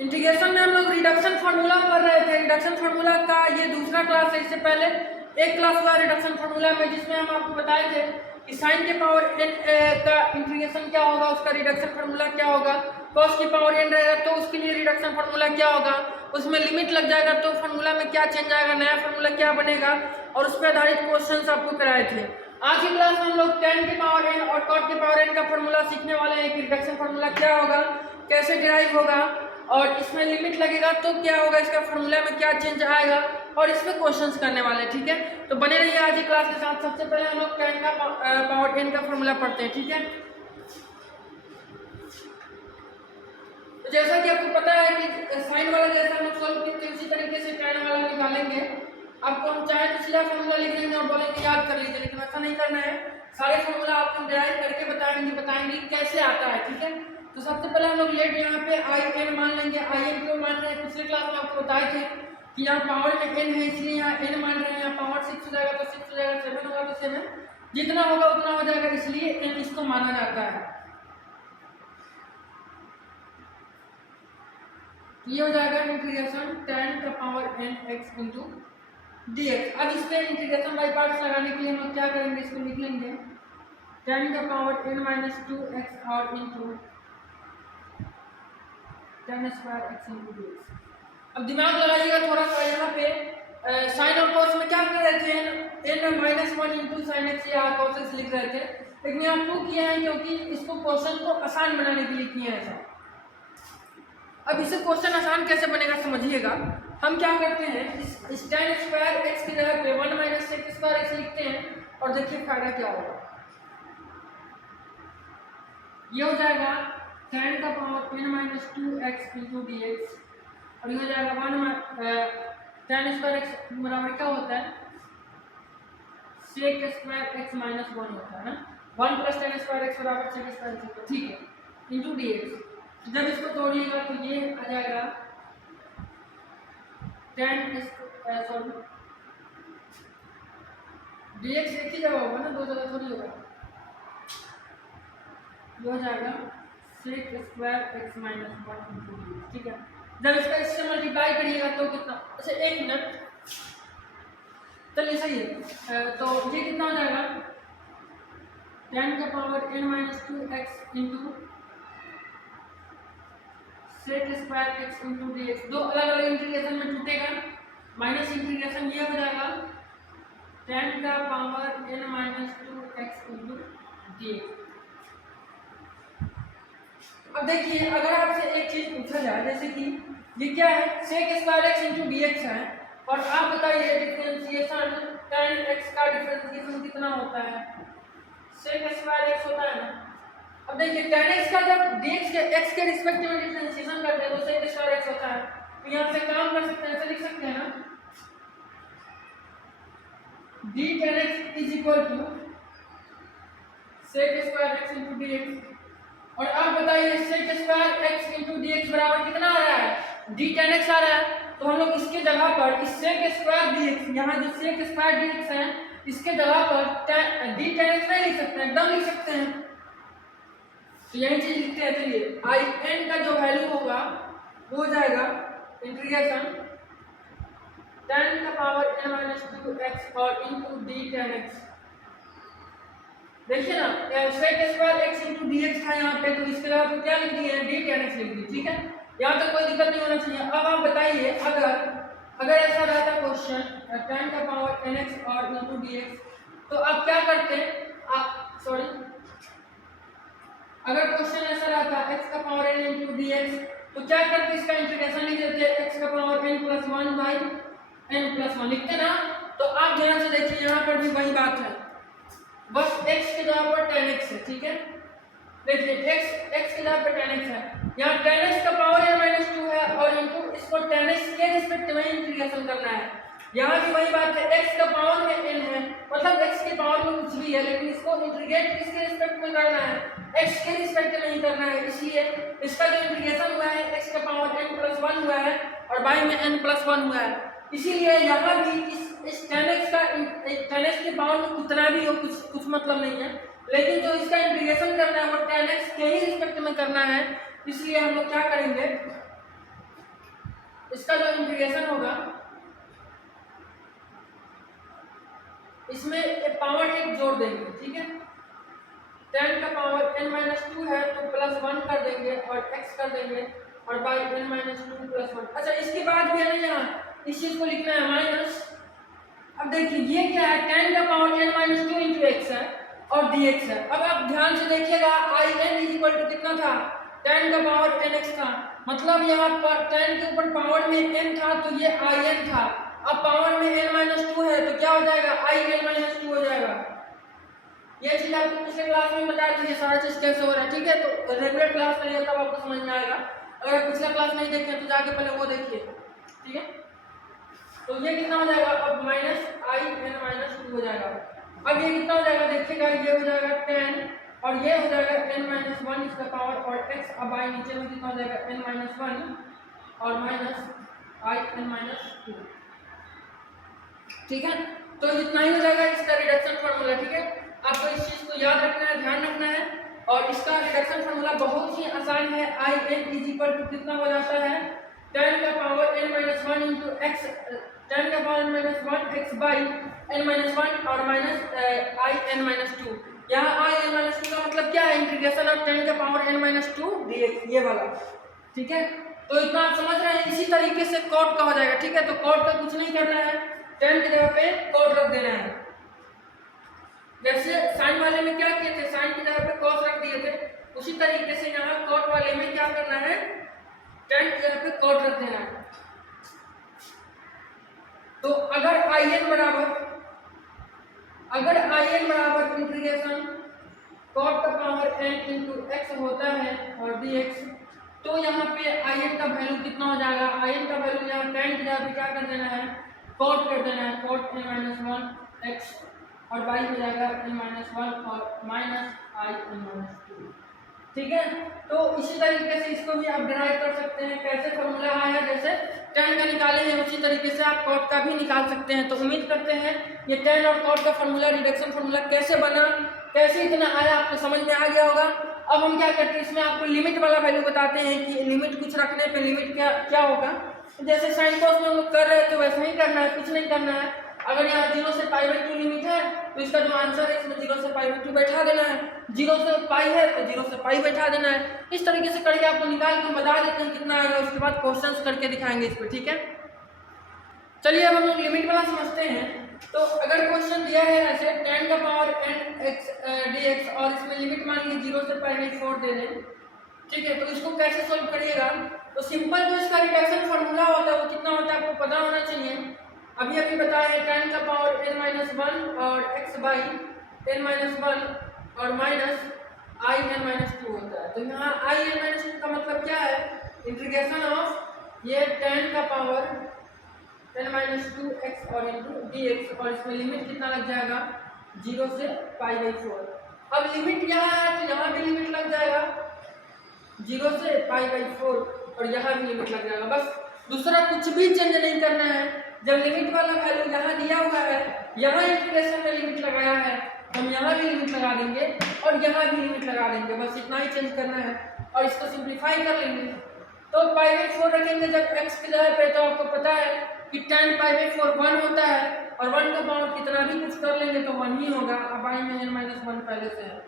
Integration में हम लोग रिडक्शन फार्मूला पढ़ रहे थे। रिडक्शन फार्मूला का ये दूसरा क्लास है। इससे पहले एक क्लास हुआ रिडक्शन फार्मूला में, जिसमें हम आपको बताए थे कि साइन के पावर n का इंटीग्रेशन क्या होगा, उसका रिडक्शन फार्मूला क्या होगा। कॉस की पावर n रहेगा तो उसके लिए रिडक्शन फार्मूला क्या होगा, उसमें लिमिट लग जाएगा तो फार्मूला में क्या चेंज आएगा, नया फार्मूला क्या बनेगा, और उस पर आधारित क्वेश्चंस आपको कराए थे। आज की क्लास में हम लोग tan के पावर n और cot के पावर n का फार्मूला सीखने वाले हैं कि रिडक्शन फार्मूला क्या होगा, कैसे डिराइव होगा, और इसमें लिमिट लगेगा तो क्या होगा, इसका फार्मूला में क्या चेंज आएगा, और इसमें क्वेश्चंस करने वाले हैं। ठीक है, तो बने रहिए आज की क्लास के साथ। सबसे पहले हम लोग tan का पावर n का फार्मूला पढ़ते हैं। ठीक है, तो जैसा कि आपको पता है कि साइन वाला जैसा हम लोग सॉल्व करते हैं उसी तरीके से tan वाला निकालेंगे। आपको हम चाहे तो सीधा फार्मूला लिख देंगे और बोलेंगे याद कर लीजिए, लेकिन ऐसा नहीं करना है। सारे फार्मूला आपको डिराइव करके बताएंगे कैसे आता है। ठीक है, तो सबसे पहले हम लोग लेट यहाँ पे आई एन मान लेंगे। आई एन क्यों मान रहे हैं, पिछले क्लास में आपको बताए थे कि यहाँ पावर में n है, इसलिए यहाँ n मान रहे हैं। यहाँ पावर 6 हो जाएगा तो 6 हो जाएगा, 7 होगा तो 7, जितना होगा उतना हो जाएगा, इसलिए n इसको माना जाता है। ये हो जाएगा इंटीग्रेशन tan का power n x into dx। अब इस पे इंटीग्रेशन बाई पार्ट्स लगाने के लिए हम क्या करेंगे, इसको लिख लेंगे tan का पावर n माइनस 2x और into tan square x into dx। अब दिमाग लगाइएगा थोड़ा सा, यहाँ पे साइन और कॉस में क्या कर रहे थे, n minus 1 into sine x या कॉस एक्स लिख रहे थे, लेकिन यहाँ 2 किए हैं क्योंकि इसको क्वेश्चन को आसान बनाने के लिए किए हैं ऐसा। अब इसे क्वेश्चन आसान कैसे बनेगा समझिएगा। हम क्या करते हैं, इस tan स्क्वायर x की जगह पे 1 माइनस सेक स्क्वायर x लिखते हैं और देखिए फायदा क्या होगा। ये हो जाएगा tan का power n minus 2x into dx, और ये हो जाएगा tan स्क्वायर x बराबर क्या होता है, सेक स्क्वायर x माइनस 1 होता है ना। 1 प्लस tan स्क्वायर x बराबर सेक स्क्वायर x, ठीक है, इंटू dx। जब इसको तोड़िएगा तो ये आ जाएगा tan सॉरी dx एक ही जगह होगा ना, दो जगह थोड़ी होगा। ये हो जाएगा sec square x minus 1 into dx। ठीक है, जब इसका इससे मल्टीप्लाई करिएगा तो कितना, अच्छा एक मिनट, चलिए सही है। तो ये कितना हो जाएगा, tan का power n minus 2x into sec square x into dx। दो अलग अलग इंटीग्रेशन में टूटेगा, माइनस इंटीग्रेशन ये हो जाएगा tan का power n minus 2x into dx। अब देखिए, अगर आपसे एक चीज पूछा जाए, जैसे कि ये क्या है, sec square x into dx है, और आप बताइए डिफरेंशिएशन tan x का डिफरेंशिएशन कितना होता है, सेक स्क्वायर x होता है ना। अब देखिए tan x का जब dx के x के रिस्पेक्ट में डिफरेंशिएशन करते हैं तो सेक स्क्वायर x होता है। तो यहाँ से काम कर सकते हैं, ऐसे लिख सकते हैं ना, d tan x is equal to sec square x into dx। और आप बताइए sec square x into dx बराबर कितना आ रहा है, d tan x आ रहा है। तो हम लोग इसके जगह पर इस सेक स्क्वायर dx, यहाँ जो सेक स्क्वायर dx है इसके जगह पर d tan x नहीं लिख सकते हैं, एकदम लिख सकते हैं। तो यही चीज लिखते हैं। चलिए आई एन का जो वैल्यू होगा वो हो जाएगा इंटीग्रेशन tan का पावर n माइनस 2x और इंटू d tan x। देखिए ना, sec square x into dx था यहाँ पे, तो इसके जगह क्या लिख दिए हैं, d tan x लिख दिए। ठीक है, यहाँ तक कोई दिक्कत नहीं होना चाहिए। अब आप बताइए, अगर ऐसा रहता क्वेश्चन tan का पावर nx और इंटू dx, तो आप क्या करते, आप सॉरी, अगर क्वेश्चन ऐसा रहता x का पावर n इंटू dx, तो क्या करते, इसका इंटीग्रेशन लिख देते x का power n plus 1 by n plus 1 लिखते ना। तो आप ध्यान से देखिए, यहाँ पर भी वही बात है, बस x के जगह पर tan x है। ठीक है, देखिए x के जगह पर tan x है, यहाँ tan x का पावर n माइनस 2 है और इंटू इसको tan x के रिस्पेक्ट में इंटीग्रेशन करना है। यहाँ भी वही बात है, x का पावर में n है, मतलब x के पावर में कुछ भी है, लेकिन इसको इंटीग्रेट किसके रिस्पेक्ट में करना है, x के रिस्पेक्ट में नहीं करना है। इसलिए इसका जो इंटीग्रेशन हुआ है x का पावर n प्लस 1 हुआ है और बाई में n प्लस 1 हुआ है। इसीलिए यहाँ भी इस tan x के पावर में कितना भी हो कुछ मतलब नहीं है, लेकिन जो इसका इंटीग्रेशन करना है वो tan x के ही रिस्पेक्ट में करना है। इसलिए हम लोग क्या करेंगे, इसका जो इंटीग्रेशन होगा इसमें एक पावर एक जोड़ देंगे, ठीक है। 10 का पावर n-2 है तो +1 कर देंगे और x कर देंगे और बाई n-2 +1। अच्छा इसके बाद भी है ना यहाँ इस चीज को लिखना है माइनस। अब देखिए ये क्या है, 10 का पावर n-2 इंटू एक्स है और dx है। अब आप ध्यान से देखिएगा in कितना था, 10 का पावर nx था, मतलब यहाँ पर 10 के ऊपर पावर में n था तो ये in था। अब पावर में n-2 है तो क्या हो जाएगा, in-2 हो जाएगा। ये चीज आपको पिछले क्लास में बता दी, सारा चीज कैसे हो रहा है, ठीक है। तो रेगुलर क्लास में ये तब आपको समझ में आएगा, अगर पिछला क्लास नहीं देखे तो जाके पहले वो देखिए, ठीक है। तो ये कितना हो जाएगा, अब -in-2 हो जाएगा। अब ये कितना हो जाएगा देखिएगा, ये हो जाएगा 10 और ये हो जाएगा n-1 इसका पावर और x। अब आई नीचे में कितना हो जाएगा n-1 और -in-2, ठीक है। तो इतना ही हो जाएगा इसका रिडक्शन फार्मूला, ठीक है। आपको इस चीज को याद रखना है, ध्यान रखना है। और इसका रिडक्शन फार्मूला बहुत ही आसान है, in कितना हो जाता है 10 का पावर n-1 इंटू x, 10 का power n-1 x by n-1 और in-2। यहाँ in-2 का मतलब क्या है, इंटीग्रेशन ऑफ 10 का पावर n-2 dx, ये वाला, ठीक है। तो इतना आप समझ रहे हैं। इसी तरीके से कॉट का हो जाएगा, ठीक है। तो कॉट का कुछ नहीं करना है, 10 की जगह पे कॉट रख देना है। जैसे साइन वाले में क्या किए थे, साइन की जगह पे कॉस रख दिए थे, उसी तरीके से यहाँ कॉट वाले में क्या करना है, 10 की जगह पे कॉट रख देना है। तो अगर in बराबर इंटीग्रेशन कॉट का पावर n इंटू एक्स होता है और dx, तो यहाँ पे in का वैल्यू कितना हो जाएगा, in का वैल्यू यहाँ 10 की जगह पे क्या कर देना है, कॉट कर देना है, कॉट n-1 x और बाई हो जाएगा n-1 और -in-2, ठीक है। तो इसी तरीके से इसको भी आप डिराइव कर सकते हैं। कैसे फॉर्मूला आया, जैसे 10 का निकाले हैं उसी तरीके से आप कॉट का भी निकाल सकते हैं। तो उम्मीद करते हैं ये 10 और कॉट का फॉर्मूला, रिडक्शन फॉर्मूला कैसे बना, कैसे इतना आया, आपको समझ में आ गया होगा। अब हम क्या करते हैं, इसमें आपको लिमिट वाला वैल्यू बताते हैं कि लिमिट कुछ रखने पे लिमिट क्या होगा। जैसे साइन कॉस में हम लोग कर रहे थे वैसे ही करना है, कुछ नहीं करना है। अगर यहाँ 0 से π/2 लिमिट है तो इसका जो आंसर है इसमें 0 से π/2 बैठा देना है, 0 से पाई है तो 0 से पाई बैठा देना है। इस तरीके से करके आपको निकाल के बता देते हैं कितना आएगा, उसके बाद क्वेश्चंस करके दिखाएंगे इस पर, ठीक है। चलिए अब हम लोग लिमिट वाला समझते हैं। तो अगर क्वेश्चन दिया है ऐसे 10 का पावर n(x) dx और इसमें लिमिट मान लीजिए 0 से π/4 दे दें, ठीक है। तो इसको कैसे सोल्व करिएगा, तो सिंपल जो इसका रिडक्शन फार्मूला होता है वो कितना होता है आपको पता होना चाहिए। अभी बताया 10 का पावर n-1 और x बाई n-1 और -in-2 होता है। तो यहाँ in-2 का मतलब क्या है, इंटीग्रेशन ऑफ ये 10 का पावर n-2 x और इंटू dx और इसमें लिमिट कितना लग जाएगा 0 से π/4। अब लिमिट यहाँ है तो यहाँ भी लिमिट लग जाएगा 0 से π/4 और यहाँ भी लिमिट लग जाएगा। बस दूसरा कुछ भी चेंज नहीं करना है। जब लिमिट वाला वैल्यू यहाँ दिया हुआ है, यहाँ इंटीग्रेशन में लिमिट लगाया है, हम यहाँ भी लिमिट लगा देंगे और यहाँ भी लिमिट लगा देंगे, बस इतना ही चेंज करना है। और इसको सिंप्लीफाई कर लेंगे तो π/4 रखेंगे जब x की जगह पे, तो आपको पता है कि 10 π/4 1 होता है और 1 का पावर कितना भी कुछ कर लेंगे तो 1 ही होगा। अब आई में n-1 पहले से है,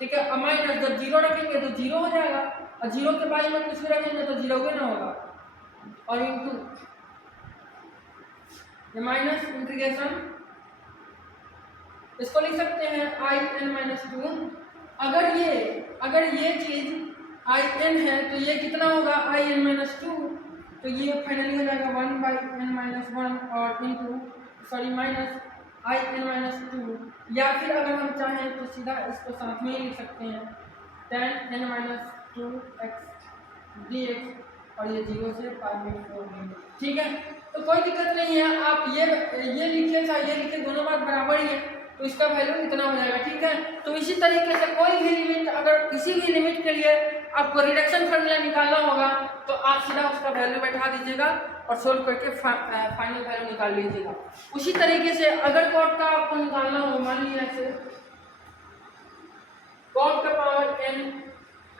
ठीक है। अब माइनस जब 0 रखेंगे तो 0 हो जाएगा और 0 के बाई में कुछ भी रखेंगे तो 0 ही ना होगा और इंटू ये माइनस इंटीग्रेशन, इसको लिख सकते हैं in-2। अगर ये चीज in है तो ये कितना होगा in-2, तो ये फाइनली हो जाएगा 1/n-1 और इंटू माइनस in-2, या फिर अगर हम चाहें तो सीधा इसको साथ में ही लिख सकते हैं 10n-2 x dx और ये 0 से π/4, ठीक है। तो कोई दिक्कत नहीं है, आप ये लिखिए चाहे ये लिखिए, दोनों बात बराबर ही है, तो इसका वैल्यू इतना हो जाएगा, ठीक है। तो इसी तरीके से कोई भी लिमिट, अगर किसी भी लिमिट के लिए आपको रिडक्शन फार्मूला निकालना होगा तो आप सीधा उसका वैल्यू बैठा दीजिएगा और सोल्व करके फाइनल वैल्यू निकाल लीजिएगा। उसी तरीके से अगर कॉट का आपको निकालना हो, मान लीजिए ऐसे कॉट का power n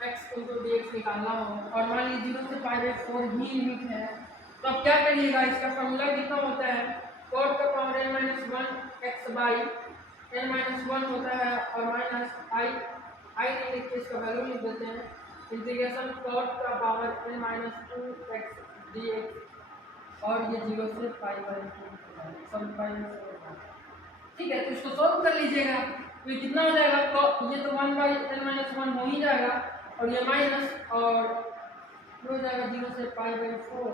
x into dx निकालना हो और मान लीजिए 0 से π/4 ही लिमिट है, तो अब क्या करिएगा, इसका फॉर्मूला कितना होता है, cot का power n minus 1 x by n minus 1 होता है और माइनस आई नहीं लिख के इसका वैल्यू लिख देते हैं, इंटीग्रेशन cot का power n minus 2 x dx और ये 0 से पाई बाई 2 सब पाई में से, ठीक है। तो इसको सॉल्व कर लीजिएगा, तो ये कितना हो जाएगा, तो ये तो 1 बाई n माइनस 1 हो ही जाएगा और ये माइनस और हो जाएगा 0 से पाई बाई 4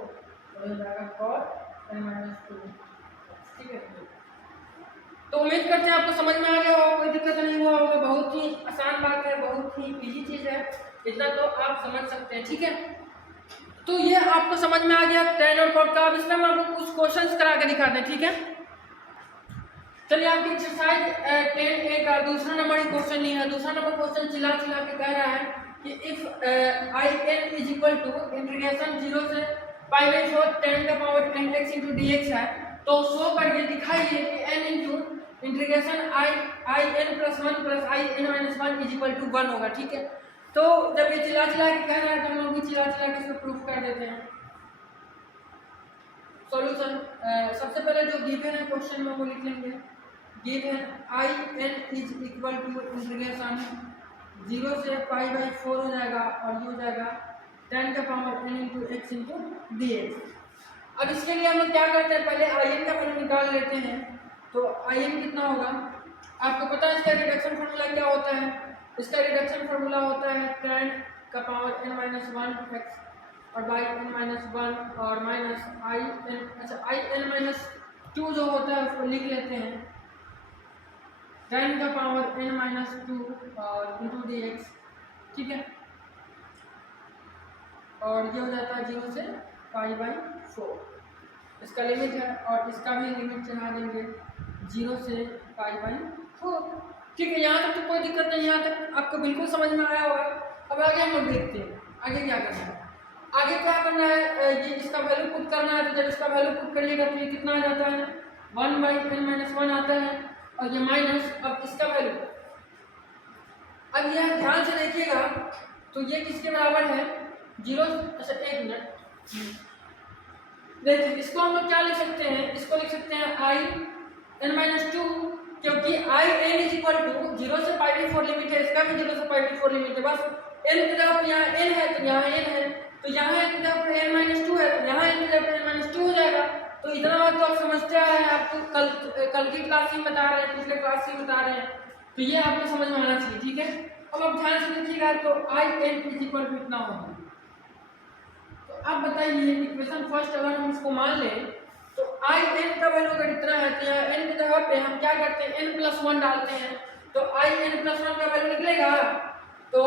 हो जाएगा cot n माइनस 2, ठीक है। तो उम्मीद करते हैं आपको समझ में आ गया होगा, कोई दिक्कत नहीं हुआ होगा, बहुत ही आसान बात है, बहुत ही इजी चीज़ है, इतना तो आप समझ सकते हैं, ठीक है। तो ये आपको समझ में आ गया tan और cot का। अब इसमें हम आपको कुछ क्वेश्चंस करा के दिखाते हैं, ठीक है। चलिए आपकी एक्सरसाइज 10A का दूसरा नंबर ही क्वेश्चन नहीं है। दूसरा नंबर क्वेश्चन चिल्ला के कह रहा है कि if in is equal to integration 0 से पाई बाई 4 10 का power n x into d x है, तो शो करिए, दिखाइए कि n into integration i n plus 1 plus i n minus 1 is equal to 1 होगा, ठीक है। तो जब ये चिल्ला के कह रहा है तो हम लोग भी चिल्ला के इसको प्रूफ कर देते हैं। सॉल्यूशन सबसे पहले जो गिवन है क्वेश्चन में वो लिख लेंगे, given i n is equal to integration 0 से पाई बाई 4 हो जाएगा और ये हो जाएगा 10 का power n into x into d x. अब इसके लिए हम लोग क्या करते हैं, पहले आई एन का वैल्यू निकाल लेते हैं। तो आई एन कितना होगा, आपको पता है इसका रिडक्शन फार्मूला क्या होता है, इसका रिडक्शन फार्मूला होता है 10 का पावर n माइनस 1 एक्स और बाई n माइनस 1 और माइनस आई एन, अच्छा आई एन माइनस 2 जो होता है उसको लिख लेते हैं 10 का पावर n माइनस 2 और इंटू डी एक्स, ठीक है। और ये हो जाता है 0 से पाई बाई 4, इसका लिमिट है और इसका भी लिमिट चढ़ा देंगे 0 से पाई बाई 4, ठीक है। यहाँ तक तो कोई दिक्कत नहीं, यहाँ तक आपको बिल्कुल समझ में आया होगा। अब आगे हम लोग देखते हैं आगे क्या करना है। आगे क्या करना है, ये इसका वैल्यू पुट करना है। तो जब इसका वैल्यू पुट करिएगा तो ये कितना आ जाता है, 1 बाई n माइनस 1 आता है और ये माइनस, अब इसका वैल्यू, अब यह ध्यान से देखिएगा तो ये किसके बराबर है, 0, अच्छा एक मिनट देखिए, इसको हम लोग क्या लिख सकते हैं, इसको लिख सकते हैं आई n माइनस 2, क्योंकि आई n इज इक्वल टू 0 से पाई बाई 4 लिमिट है, इसका भी 0 से पाई बाई 4 लिमिट है, बस n की जगह पर यहाँ n है तो यहाँ n है, तो यहाँ n की जगह पर n माइनस 2 है तो यहाँ n की जगह पर n माइनस 2 हो जाएगा। तो इतना बात तो आप समझते आ रहे हैं, आपको कल की क्लास में बता रहे हैं, पिछले क्लास में बता रहे हैं, तो ये आपको समझ में आना चाहिए, ठीक है। अब आप ध्यान से देखिएगा तो I n is equal to इतना होगा। अब बताइए इक्वेशन फर्स्ट अगर हम इसको मान लें तो आई n का वैल्यू अगर इतना है तो यहाँ n की जगह पे हम क्या करते हैं, n प्लस 1 डालते हैं, तो आई n प्लस 1 का वैल्यू निकलेगा, तो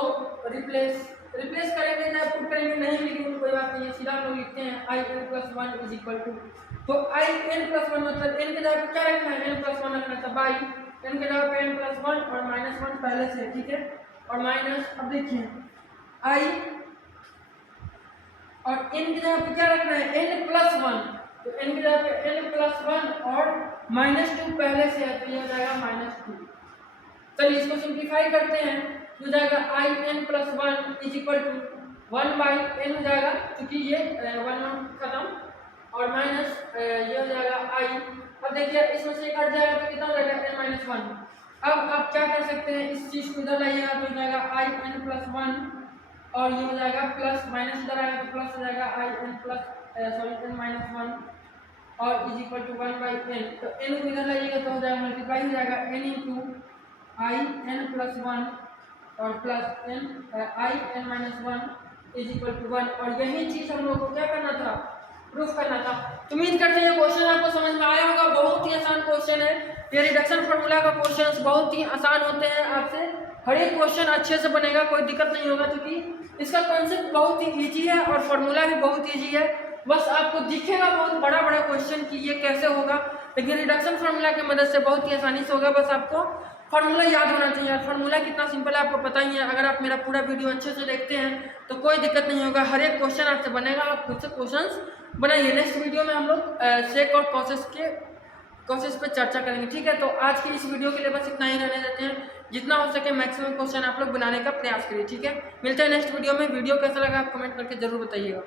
रिप्लेस करेंगे या पुट करेंगे नहीं लिखेंगे कोई बात नहीं है, सीधा हम लोग लिखते हैं I n plus 1 is equal to, तो आई n प्लस 1 मतलब n की जगह पे क्या रखना है, n प्लस 1 रखना था, बाई n की जगह पे n प्लस 1 और माइनस 1 पहले से, ठीक है। और माइनस, अब देखिए आई और n की जगह पे क्या रखना है, n प्लस 1, तो n की जगह पे n प्लस 1 और माइनस 2 पहले से है तो यह हो जाएगा माइनस 2। चलिए इसको सिंप्लीफाई करते हैं, हो जाएगा I n plus 1 is equal to 1 by n हो जाएगा, क्योंकि ये 1 खत्म और माइनस ये हो जाएगा आई। अब देखिए इसमें से कट जाएगा तो कितना हो जाएगा, n माइनस 1। अब आप क्या कर सकते हैं, इस चीज़ को इधर लाइएगा तो हो जाएगा आई n प्लस 1 और ये हो जाएगा प्लस, माइनस इधर आएगा तो प्लस हो जाएगा I n plus n minus 1 और is equal to 1 by n। तो n को इधर लाइएगा तो हो जाएगा मल्टीप्लाई हो जाएगा n into I n plus 1 और plus n I n minus 1 is equal to 1। और यही चीज़ हम लोग को क्या करना था, प्रूफ करना था। तो उम्मीद करते हैं क्वेश्चन आपको समझ में आया होगा, बहुत ही आसान क्वेश्चन है ये, रिडक्शन फार्मूला का क्वेश्चन बहुत ही आसान होते हैं, आपसे हर एक क्वेश्चन अच्छे से बनेगा, कोई दिक्कत नहीं होगा, क्योंकि इसका कॉन्सेप्ट बहुत ही ईजी है और फार्मूला भी बहुत ईजी है। बस आपको दिखेगा बहुत बड़ा बड़ा क्वेश्चन कि ये कैसे होगा, लेकिन रिडक्शन फार्मूला की मदद से बहुत ही आसानी से होगा। बस आपको फार्मूला याद होना चाहिए, और फार्मूला कितना सिंपल है आपको पता ही है। अगर आप मेरा पूरा वीडियो अच्छे से देखते हैं तो कोई दिक्कत नहीं होगा, हर एक क्वेश्चन आपसे बनेगा, आप खुद से क्वेश्चन बनाइए। नेक्स्ट वीडियो में हम लोग सेक और कॉसेस पे चर्चा करेंगे, ठीक है। तो आज की इस वीडियो के लिए बस इतना ही रहने देते हैं, जितना हो सके मैक्सिमम क्वेश्चन आप लोग बनाने का प्रयास करिए, ठीक है। मिलते हैं नेक्स्ट वीडियो में। वीडियो कैसा लगा आप कमेंट करके जरूर बताइएगा।